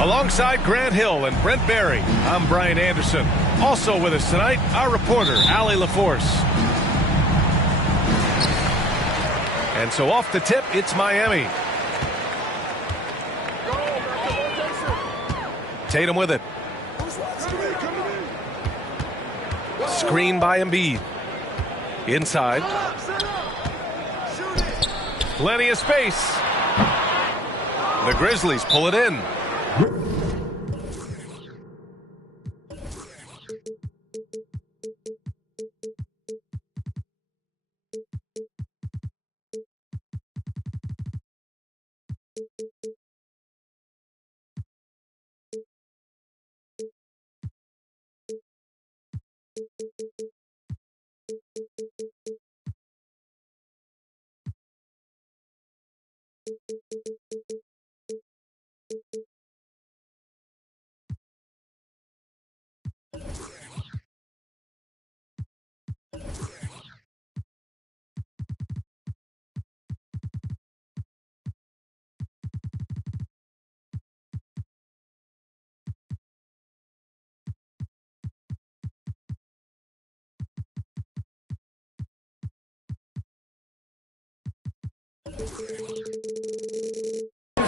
Alongside Grant Hill and Brent Barry, I'm Brian Anderson. Also with us tonight, our reporter, Allie LaForce. And so off the tip, it's Miami. Tatum with it. Screen by Embiid. Inside. Plenty of space. The Grizzlies pull it in.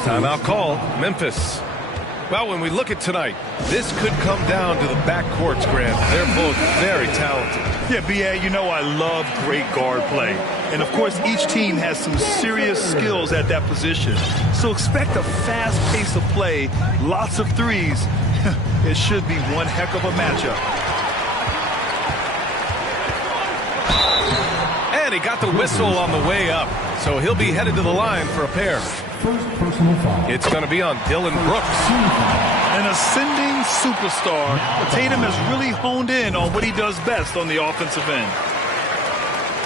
Timeout call, Memphis. Well, when we look at tonight, this could come down to the backcourts, Grant. They're both very talented. Yeah, B.A., you know I love great guard play. And, of course, each team has some serious skills at that position. So expect a fast pace of play, lots of threes. It should be one heck of a matchup. And he got the whistle on the way up, so he'll be headed to the line for a pair. First personal foul. It's going to be on Dillon Brooks. An ascending superstar, Tatum has really honed in on what he does best on the offensive end.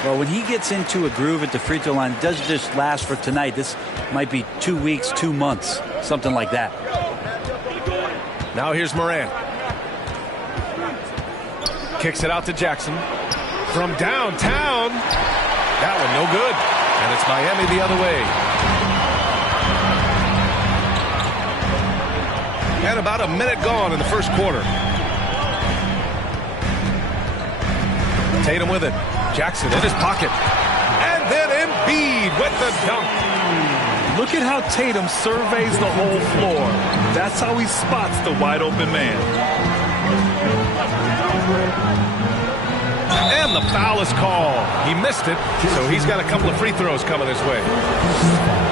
Well, when he gets into a groove at the free throw line, it doesn't just last for tonight. This might be 2 weeks, 2 months, something like that. Now here's Morant. Kicks it out to Jackson. From downtown. That one no good. And it's Miami the other way. And about a minute gone in the first quarter. Tatum with it. Jackson in his pocket. And then Embiid with the dunk. Look at how Tatum surveys the whole floor. That's how he spots the wide open man. And the foul is called. He missed it, so he's got a couple of free throws coming his way.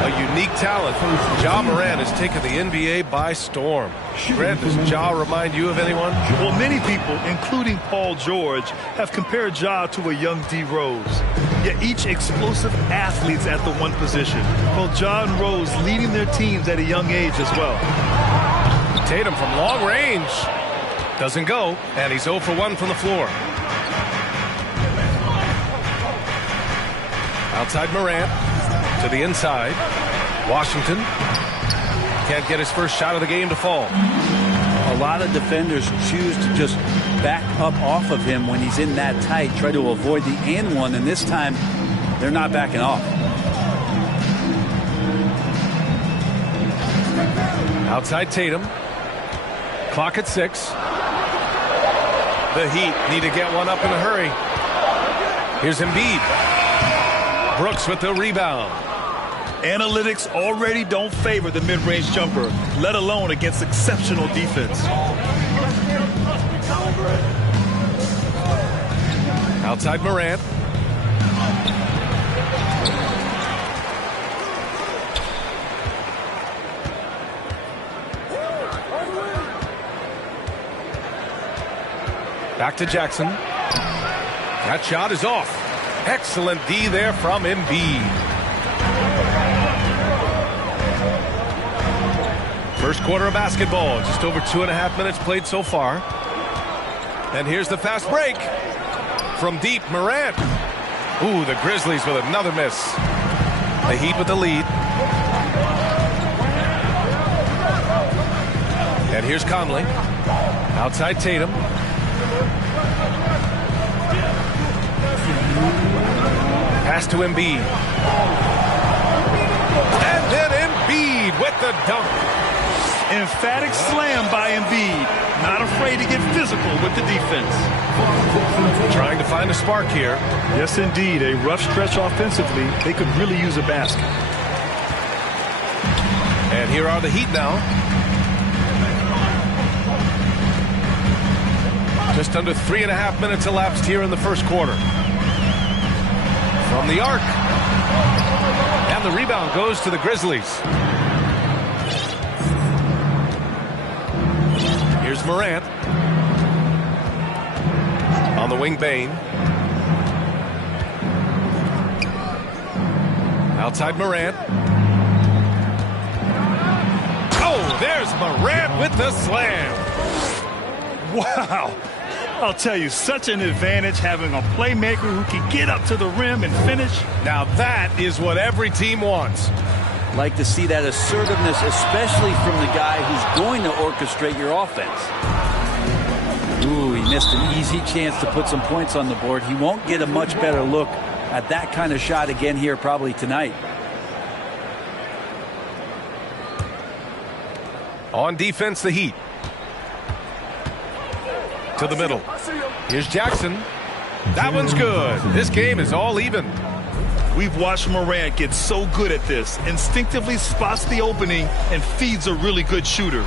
A unique talent. Ja Morant has taken the NBA by storm. Grant, does Ja remind you of anyone? Well, many people, including Paul George, have compared Ja to a young D. Rose. Yet each explosive athletes at the one position. Well, Ja and Rose leading their teams at a young age as well. Tatum from long range. Doesn't go, and he's 0 for 1 from the floor. Outside Morant to the inside. Washington can't get his first shot of the game to fall. A lot of defenders choose to just back up off of him when he's in that tight, try to avoid the and one, and this time they're not backing off. Outside Tatum. Clock at 6. The Heat need to get one up in a hurry. Here's Embiid. Brooks with the rebound. Analytics already don't favor the mid-range jumper, let alone against exceptional defense. Outside Morant. Back to Jackson. That shot is off. Excellent D there from Embiid. First quarter of basketball. Just over 2.5 minutes played so far. And here's the fast break. From deep, Morant. Ooh, the Grizzlies with another miss. The Heat with the lead. And here's Conley. Outside Tatum. Pass to Embiid. And then Embiid with the dunk. Emphatic slam by Embiid. Not afraid to get physical with the defense. Trying to find a spark here. Yes, indeed. A rough stretch offensively. They could really use a basket. And here are the Heat now. Just under 3.5 minutes elapsed here in the first quarter. From the arc. And the rebound goes to the Grizzlies. Here's Morant. On the wing, Bane. Outside Morant. Oh, there's Morant with the slam. Wow. I'll tell you, such an advantage having a playmaker who can get up to the rim and finish. Now that is what every team wants. Like to see that assertiveness, especially from the guy who's going to orchestrate your offense. Ooh, he missed an easy chance to put some points on the board. He won't get a much better look at that kind of shot again here probably tonight. On defense, the Heat. To the middle. Here's Jackson. That one's good. This game is all even. We've watched Morant get so good at this. Instinctively spots the opening and feeds a really good shooter.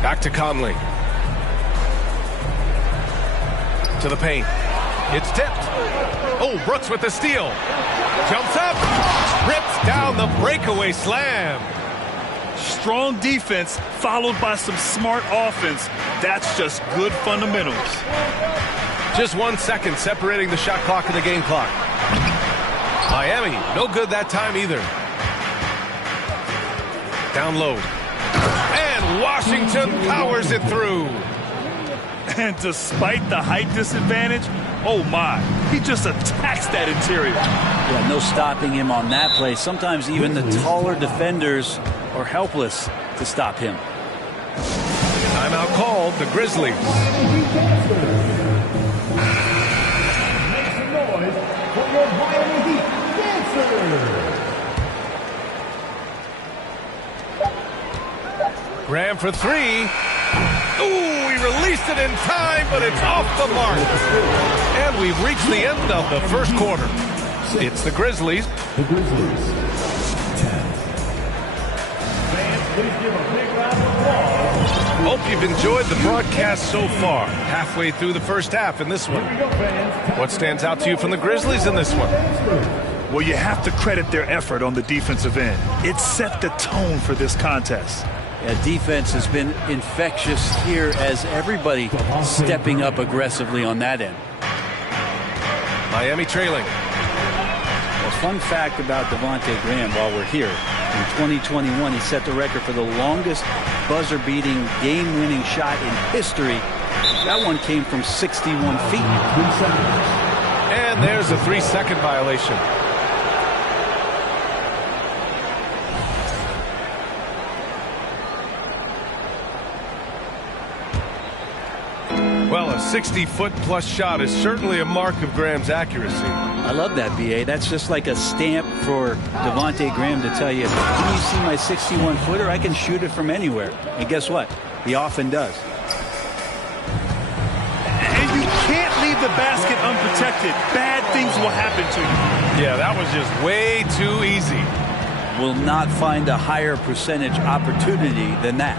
Back to Conley. To the paint. It's tipped. Oh, Brooks with the steal. Jumps up. Rips down the breakaway slam. Strong defense followed by some smart offense. That's just good fundamentals. Just 1 second separating the shot clock and the game clock. Miami, no good that time either. Down low. And Washington powers it through. And despite the height disadvantage, oh my, he just attacks that interior. Yeah, no stopping him on that play. Sometimes even the taller defenders are helpless to stop him. Timeout called, the Grizzlies. Make some noise for your Miami Heat dancers. Graham for three. Ooh, he released it in time, but it's off the mark. And we've reached the end of the first quarter. It's the Grizzlies. The Grizzlies. 10. Fans, please give a big round of applause. Hope you've enjoyed the broadcast so far. Halfway through the first half in this one. What stands out to you from the Grizzlies in this one? Well, you have to credit their effort on the defensive end. It set the tone for this contest. Yeah, defense has been infectious here as everybody stepping up aggressively on that end. Miami trailing. A fun fact about Devontae Graham while we're here. In 2021, he set the record for the longest buzzer-beating, game-winning shot in history. That one came from 61 feet. And there's a 3-second violation. Well, a 60-foot-plus shot is certainly a mark of Graham's accuracy. I love that, B.A. That's just like a stamp for Devontae Graham to tell you, can you see my 61-footer? I can shoot it from anywhere. And guess what? He often does. And you can't leave the basket unprotected. Bad things will happen to you. Yeah, that was just way too easy. Will not find a higher percentage opportunity than that.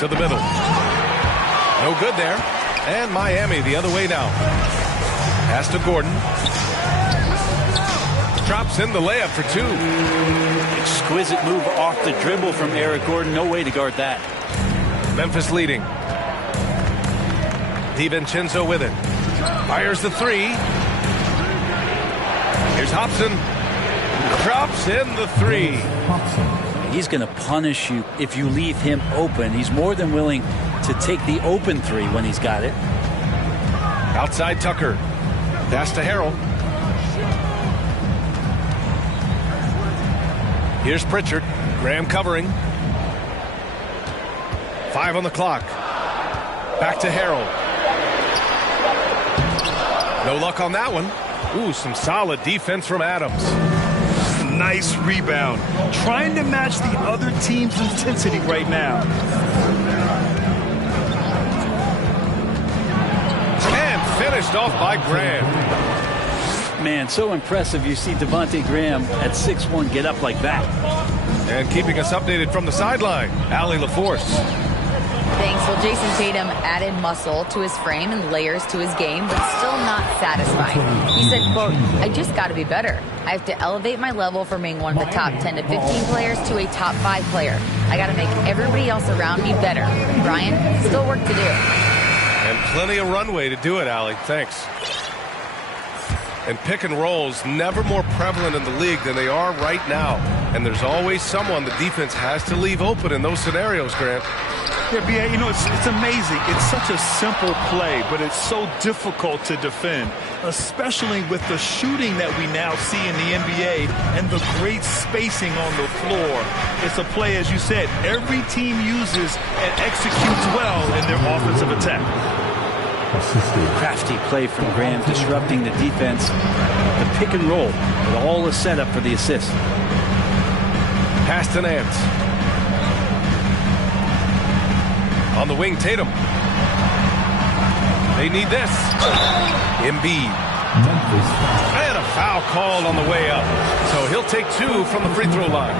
To the middle. No good there. And Miami the other way now. Pass to Gordon. Drops in the layup for two. Exquisite move off the dribble from Eric Gordon. No way to guard that. Memphis leading. DiVincenzo with it. Fires the three. Here's Hobson. Drops in the three. He's going to punish you if you leave him open. He's more than willing to take the open three when he's got it. Outside Tucker. Pass to Harrell. Here's Pritchard. Graham covering. 5 on the clock. Back to Harrell. No luck on that one. Ooh, some solid defense from Adams. Nice rebound. Trying to match the other team's intensity right now. And finished off by Graham. Man, so impressive you see Devontae Graham at 6'1" get up like that. And keeping us updated from the sideline, Allie LaForce. Thanks. Well, Jason Tatum added muscle to his frame and layers to his game, but still not satisfied. He said, quote, I just got to be better. I have to elevate my level from being one of the top 10 to 15 players to a top 5 player. I got to make everybody else around me better. Brian, still work to do. And plenty of runway to do it, Allie. Thanks. And pick and rolls never more prevalent in the league than they are right now. And there's always someone the defense has to leave open in those scenarios, Grant. Yeah, B.A., you know, it's amazing. It's such a simple play, but it's so difficult to defend, especially with the shooting that we now see in the NBA and the great spacing on the floor. It's a play, as you said, every team uses and executes well in their offensive attack. Crafty play from Graham, disrupting the defense. The pick and roll, it all is set up for the assist. Pass to Nance. On the wing, Tatum. They need this. Embiid. And a foul called on the way up. So he'll take 2 from the free throw line.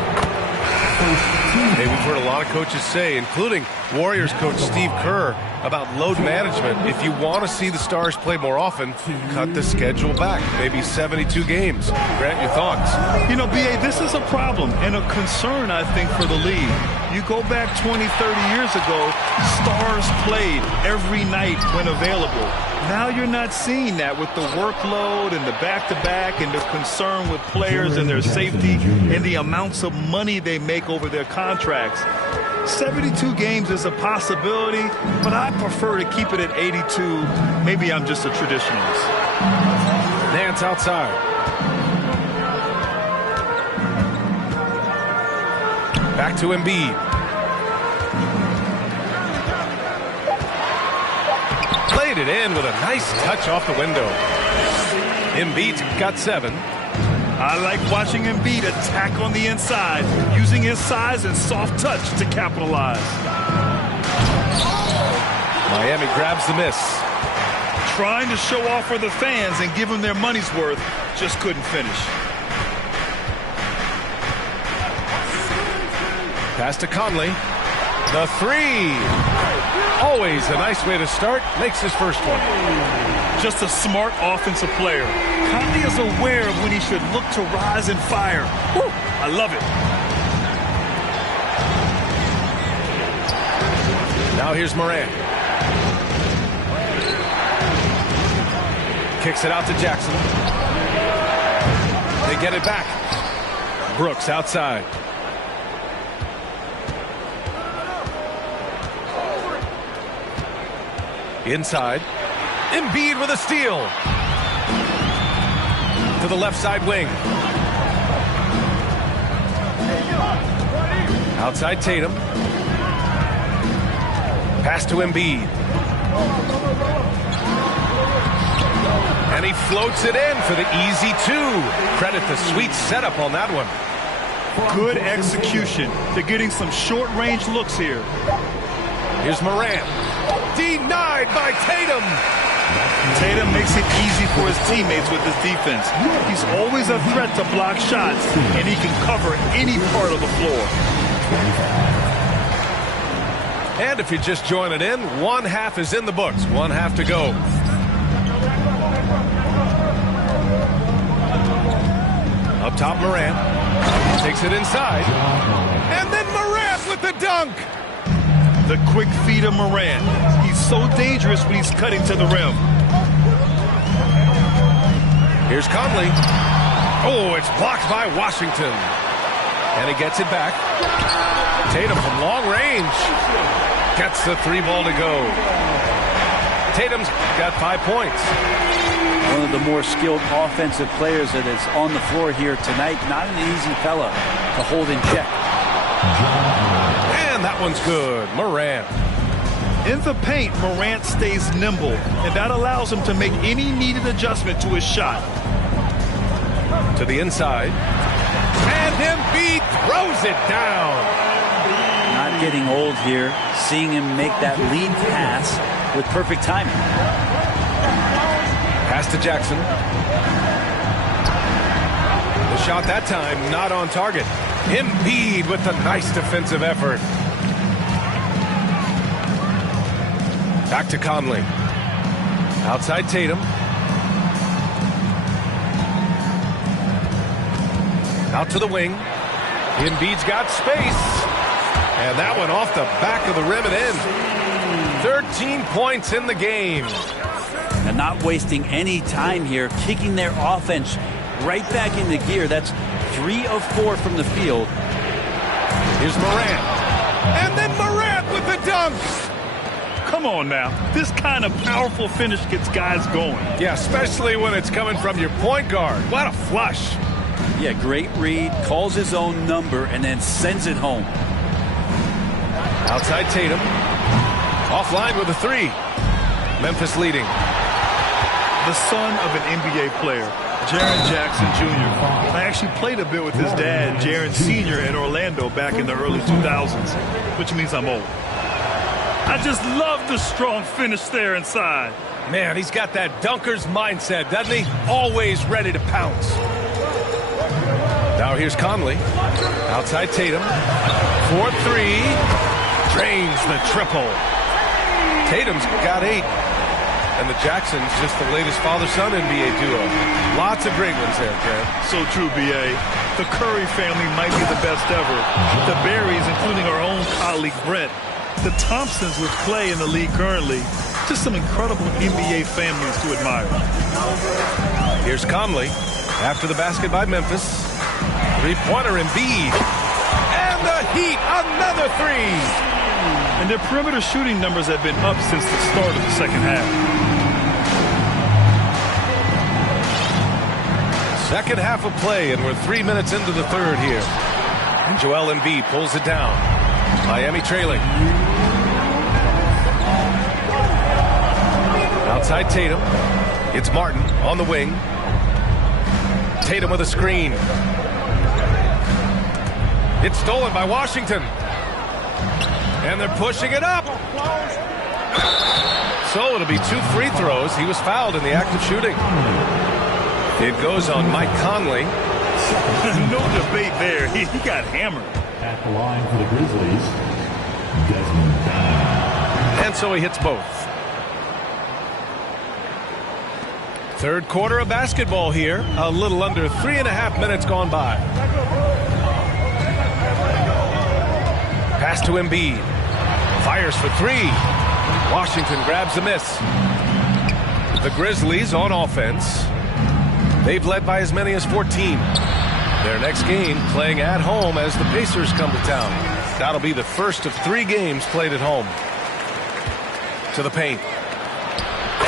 Hey, we've heard a lot of coaches say, including Warriors coach Steve Kerr, about load management. If you want to see the Stars play more often, cut the schedule back. Maybe 72 games. Grant, your thoughts? You know, B.A., this is a problem and a concern, I think, for the league. You go back 20, 30 years ago, Stars played every night when available. Now you're not seeing that with the workload and the back-to-back and the concern with players and their safety and the amounts of money they make over their contracts. 72 games is a possibility, but I prefer to keep it at 82. Maybe I'm just a traditionalist. Nance outside. Back to Embiid. Played it in with a nice touch off the window. Embiid's got 7. I like watching Embiid attack on the inside, using his size and soft touch to capitalize. Miami grabs the miss. Trying to show off for the fans and give them their money's worth, just couldn't finish. Pass to Conley. The 3. Always a nice way to start. Makes his first one. Just a smart offensive player. Conley is aware of when he should look to rise and fire. Woo, I love it. Now here's Morant. Kicks it out to Jackson. They get it back. Brooks outside. Inside. Embiid with a steal. To the left side wing. Outside Tatum. Pass to Embiid. And he floats it in for the easy 2. Credit the sweet setup on that one. Good execution. They're getting some short-range looks here. Here's Morant. Denied by Tatum. Tatum makes it easy for his teammates with his defense. He's always a threat to block shots, and he can cover any part of the floor. And if you're just joining in, 1 half is in the books. 1 half to go. Up top, Morant. Takes it inside. And then Morant with the dunk. The quick feed of Morant. He's so dangerous when he's cutting to the rim. Here's Conley. Oh, it's blocked by Washington. And he gets it back. Tatum from long range. Gets the 3 ball to go. Tatum's got 5 points. One of the more skilled offensive players that is on the floor here tonight. Not an easy fella to hold in check. And that one's good. Morant. In the paint, Morant stays nimble, and that allows him to make any needed adjustment to his shot. To the inside. And Embiid throws it down. Not getting old here. Seeing him make that lead pass with perfect timing. Pass to Jackson. The shot that time not on target. Embiid with the nice defensive effort. Back to Conley. Outside Tatum. Out to the wing. Embiid's got space. And that one off the back of the rim and in. 13 points in the game. And not wasting any time here. Kicking their offense right back into gear. That's 3 of 4 from the field. Here's Morant. And then Morant with the dunk. Come on now. This kind of powerful finish gets guys going. Yeah, especially when it's coming from your point guard. What a flush. Yeah, great read. Calls his own number and then sends it home. Outside Tatum. Offline with a 3. Memphis leading. The son of an NBA player, Jaren Jackson Jr. I actually played a bit with his dad, Jaren Sr. in Orlando back in the early 2000s, which means I'm old. I just love the strong finish there inside. Man, he's got that dunker's mindset, doesn't he? Always ready to pounce. Now here's Conley. Outside Tatum. 4-3. Drains the triple. Tatum's got 8. And the Jacksons just the latest father-son NBA duo. Lots of great ones there, Grant. So true, B.A. The Curry family might be the best ever. The Berries, including our own colleague Brent. The Thompsons with Clay in the league currently. Just some incredible NBA families to admire. Here's Conley. After the basket by Memphis. 3-pointer Embiid. And the Heat, another 3. And their perimeter shooting numbers have been up since the start of the second half. Second half of play, and we're 3 minutes into the third here. And Joel Embiid pulls it down. Miami trailing. Outside Tatum. It's Martin on the wing. Tatum with a screen. It's stolen by Washington. And they're pushing it up. So it'll be 2 free throws. He was fouled in the act of shooting. It goes on Mike Conley. No debate there. He got hammered. At the line for the Grizzlies, Desmond Bane. And so he hits both. Third quarter of basketball here. A little under 3.5 minutes gone by. Pass to Embiid. Fires for 3. Washington grabs the miss. The Grizzlies on offense. They've led by as many as 14. Their next game playing at home as the Pacers come to town. That'll be the first of 3 games played at home. To the paint.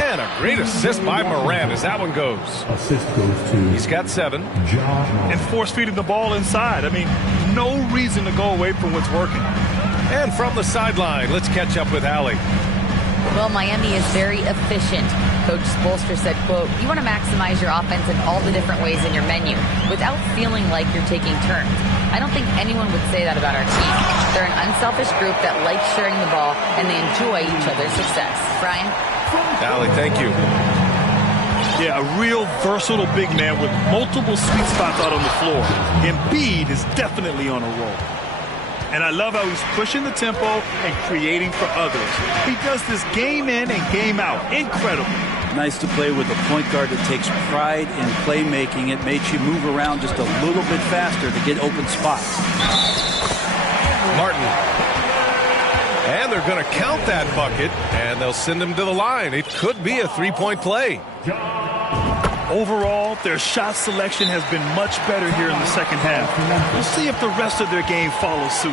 And a great assist by Morant as that one goes. Assist goes to He's got 7. And force feeding the ball inside. I mean, no reason to go away from what's working. And from the sideline, let's catch up with Allie. Well, Miami is very efficient. Coach Spoelstra said, quote, you want to maximize your offense in all the different ways in your menu without feeling like you're taking turns. I don't think anyone would say that about our team. They're an unselfish group that likes sharing the ball, and they enjoy each other's success. Brian? Allie, thank you. Yeah, a real versatile big man with multiple sweet spots out on the floor. Embiid is definitely on a roll. And I love how he's pushing the tempo and creating for others. He does this game in and game out. Incredible. Nice to play with a point guard that takes pride in playmaking. It makes you move around just a little bit faster to get open spots. Martin. And they're going to count that bucket, and they'll send him to the line. It could be a 3-point play. Overall, their shot selection has been much better here in the second half. We'll see if the rest of their game follows suit.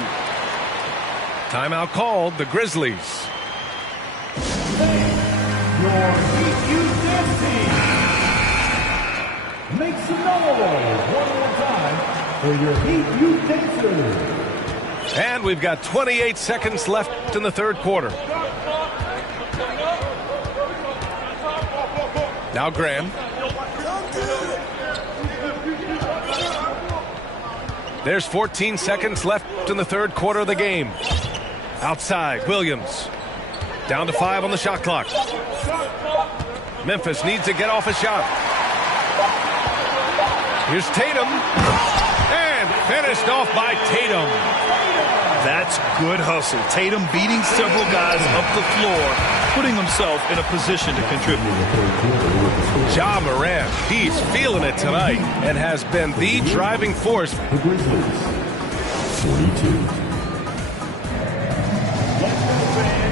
Timeout called, the Grizzlies. Your Heat Youth Dance Team. Make some noise one more time for your Heat Youth Dancers. And we've got 28 seconds left in the third quarter. Now Graham. There's 14 seconds left in the third quarter of the game. Outside, Williams. Down to 5 on the shot clock. Memphis needs to get off a shot. Here's Tatum. And finished off by Tatum. That's good hustle. Tatum beating several guys up the floor, putting himself in a position to contribute. Ja Morant, he's feeling it tonight and has been the driving force. The Grizzlies, 42.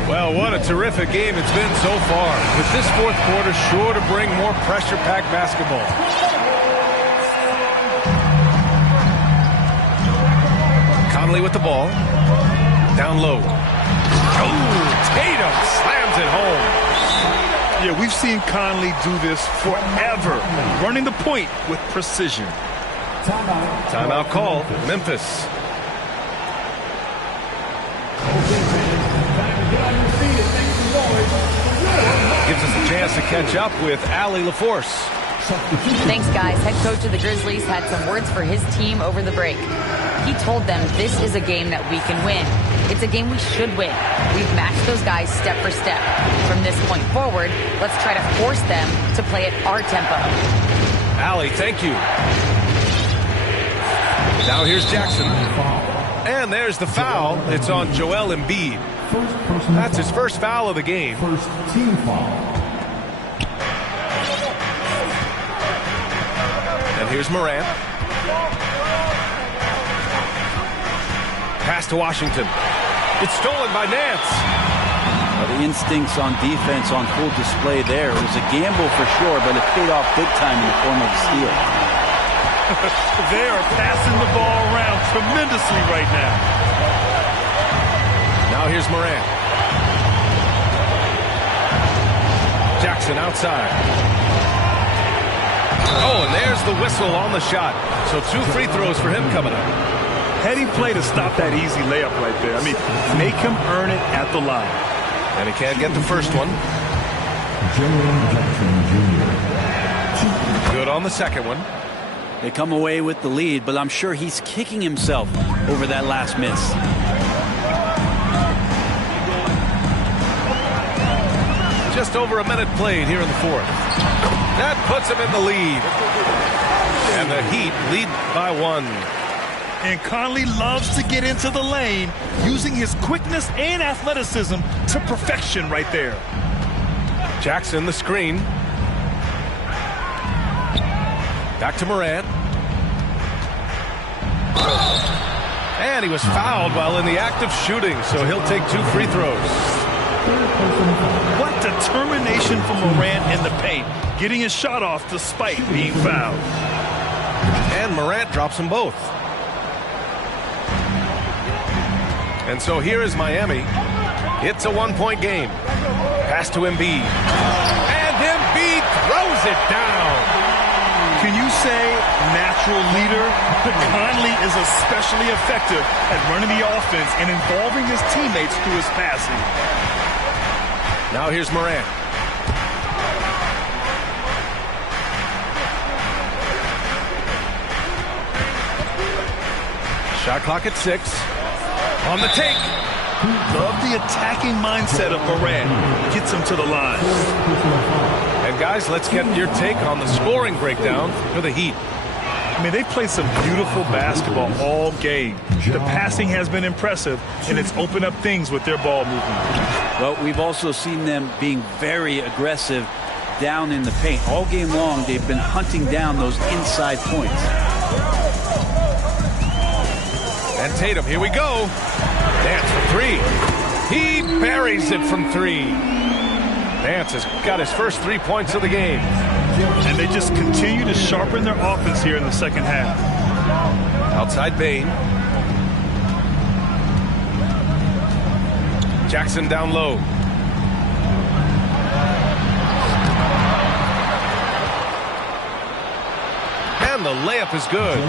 Well, what a terrific game it's been so far. With this fourth quarter sure to bring more pressure-packed basketball. Conley with the ball. Down low. Oh, Tatum slams it home. Yeah, we've seen Conley do this forever, running the point with precision. Timeout call, Memphis. Gives us a chance to catch up with Allie LaForce. Thanks, guys. Head coach of the Grizzlies had some words for his team over the break. He told them this is a game that we can win. It's a game we should win. We've matched those guys step for step. From this point forward, let's try to force them to play at our tempo. Allie, thank you. Now here's Jackson. And there's the foul. It's on Joel Embiid. That's his first foul of the game. First team foul. And here's Morant. Pass to Washington. It's stolen by Nance. Well, the instincts on defense on full display there. It was a gamble for sure, but it paid off big time in the form of a steal. They are passing the ball around tremendously right now. Now here's Morant. Jackson outside. Oh, and there's the whistle on the shot. So 2 free throws for him coming up. Heady play to stop that easy layup right there. I mean, make him earn it at the line. And he can't get the first one. Good on the second one. They come away with the lead, but I'm sure he's kicking himself over that last miss. Just over a minute played here in the fourth. That puts him in the lead. And the Heat lead by 1. And Conley loves to get into the lane, using his quickness and athleticism to perfection right there. Jackson, the screen. Back to Morant. And he was fouled while in the act of shooting, so he'll take 2 free throws. What determination from Morant in the paint, getting his shot off despite being fouled. And Morant drops them both. And so here is Miami. It's a 1-point game. Pass to Embiid. And Embiid throws it down. Can you say natural leader? Conley is especially effective at running the offense and involving his teammates through his passing. Now here's Morant. Shot clock at 6. On the take. Love the attacking mindset of Morant. Gets him to the line. And guys, let's get your take on the scoring breakdown for the Heat. I mean, they've played some beautiful basketball all game. The passing has been impressive, and it's opened up things with their ball movement. Well, we've also seen them being very aggressive down in the paint. All game long, they've been hunting down those inside points. And Tatum, here we go. Nance for 3. He buries it from 3. Nance has got his first 3 points of the game. And they just continue to sharpen their offense here in the second half. Outside Bane. Jackson down low. And the layup is good.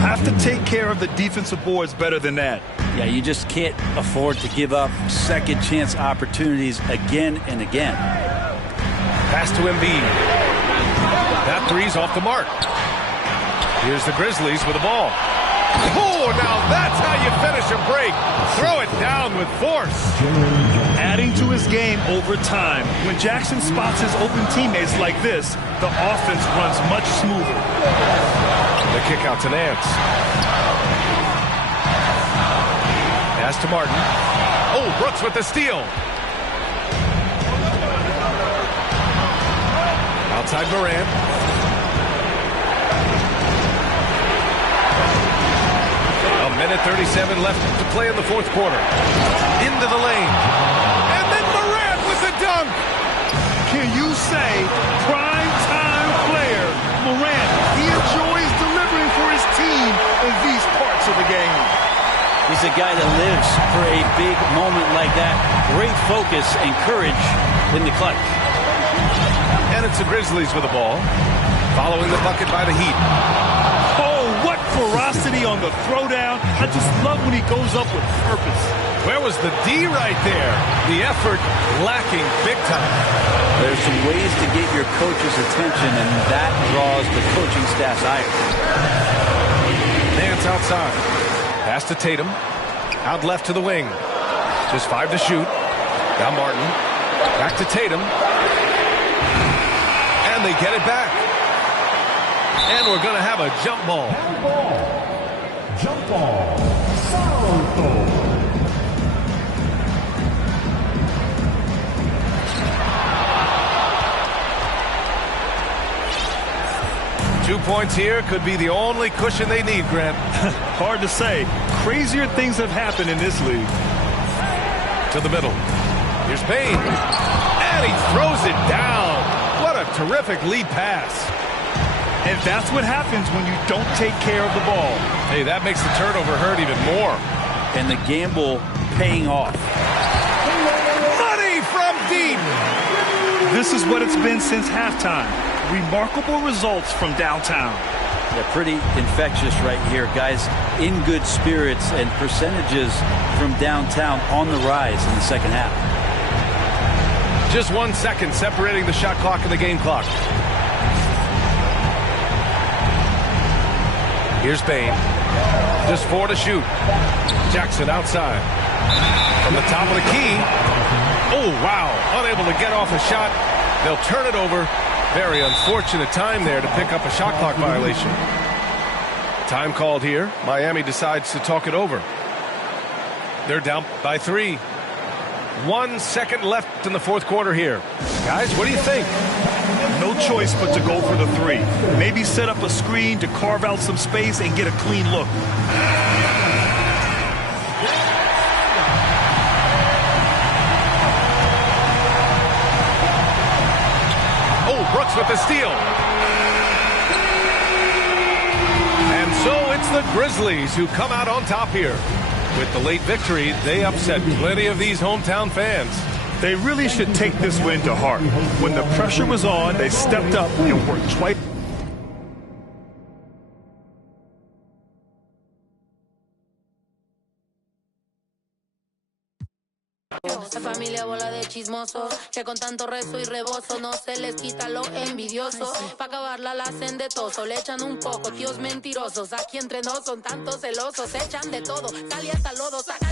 Have to take care of the defensive boards better than that. Yeah, you just can't afford to give up second chance opportunities again and again. Pass to Embiid. That three's off the mark. Here's the Grizzlies with the ball. Oh, now that's how you finish a break. Throw it down with force. Adding to his game over time. When Jackson spots his open teammates like this, the offense runs much smoother. The kick out to Nance. Pass to Martin. Oh, Brooks with the steal. Outside Morant. A minute 37 left to play in the fourth quarter. Into the lane. And then Morant with the dunk. Can you say prime time player Morant? He enjoys delivering for his team in these parts of the game. He's a guy that lives for a big moment like that. Great focus and courage in the clutch. And it's the Grizzlies with the ball. Following the bucket by the Heat. Oh, what ferocity on the throwdown. I just love when he goes up with purpose. Where was the D right there? The effort lacking big time. There's some ways to get your coach's attention, and that draws the coaching staff's ire. Nance outside. Pass to Tatum. Out left to the wing. Just 5 to shoot. Now Martin. Back to Tatum. And they get it back. And we're going to have a jump ball. Jump ball. Salto. 2 points here could be the only cushion they need, Grant. Hard to say. Crazier things have happened in this league. To the middle. Here's Bane. And he throws it down. What a terrific lead pass. And that's what happens when you don't take care of the ball. Hey, that makes the turnover hurt even more. And the gamble paying off. Money from deep. This is what it's been since halftime. Remarkable results from downtown. Yeah, pretty infectious right here. Guys in good spirits, and percentages from downtown on the rise in the second half. Just 1 second separating the shot clock and the game clock. Here's Bane. Just 4 to shoot. Jackson outside. From the top of the key. Oh, wow. Unable to get off a shot. They'll turn it over. Very unfortunate time there to pick up a shot clock violation. Time called here. Miami decides to talk it over. They're down by 3. 1 second left in the fourth quarter here. Guys, what do you think? No choice but to go for the 3. Maybe set up a screen to carve out some space and get a clean look. Oh, Brooks with the steal. And so it's the Grizzlies who come out on top here. With the late victory, they upset plenty of these hometown fans. They really should take this win to heart. When the pressure was on, they stepped up and worked twice. La familia bola de chismosos que con tanto rezo y rebozo no se les quita lo envidioso. Pa' acabarla la hacen de toso, le echan un poco, tíos mentirosos. Aquí entre nos son tantos celosos, echan de todo, sale hasta lodo, saca